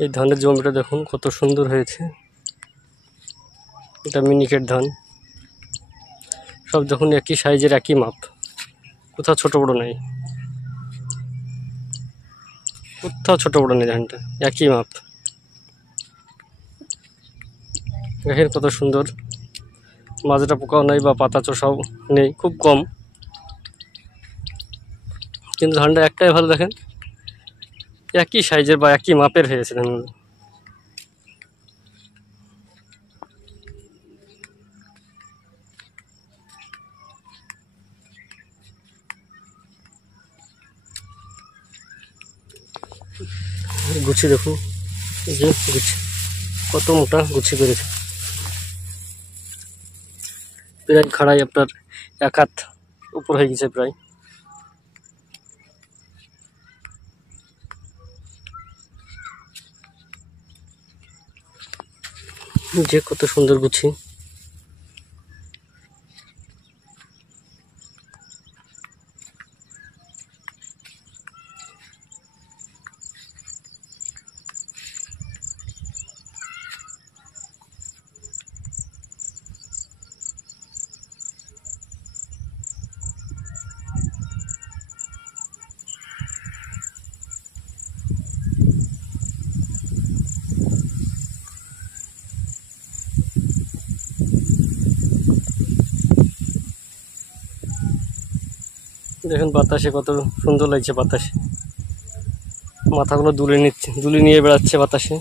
এই ধানের জমিটা দেখুন কত সুন্দর হয়েছে। এটা মিনিকেট ধান, সব দেখুন একই সাইজের, একই মাপ, কোথাও ছোট বড় নেই, কোথাও ছোট বড় নেই, ধানটা একই মাপ। দেখেন কত সুন্দর, মাজরা পোকাও নেই বা পাতা চোষাও নেই, খুব কম, কিন্তু ধানটা একটাই ভালো, দেখেন একই সাইজের বা একই মাপের হয়েছে ধানগুলো। গুছি দেখুন, এই যে গুছি কত মোটা গুছি করেছে, প্রায় খাড়াই আপনার 1 হাত উপর হয়ে গেছে প্রায়। যে কত সুন্দর গুছি। দেখেন বাতাসে কত সুন্দর লাগছে, বাতাসে মাথাগুলো দুলে নিয়ে বেড়াচ্ছে বাতাসে।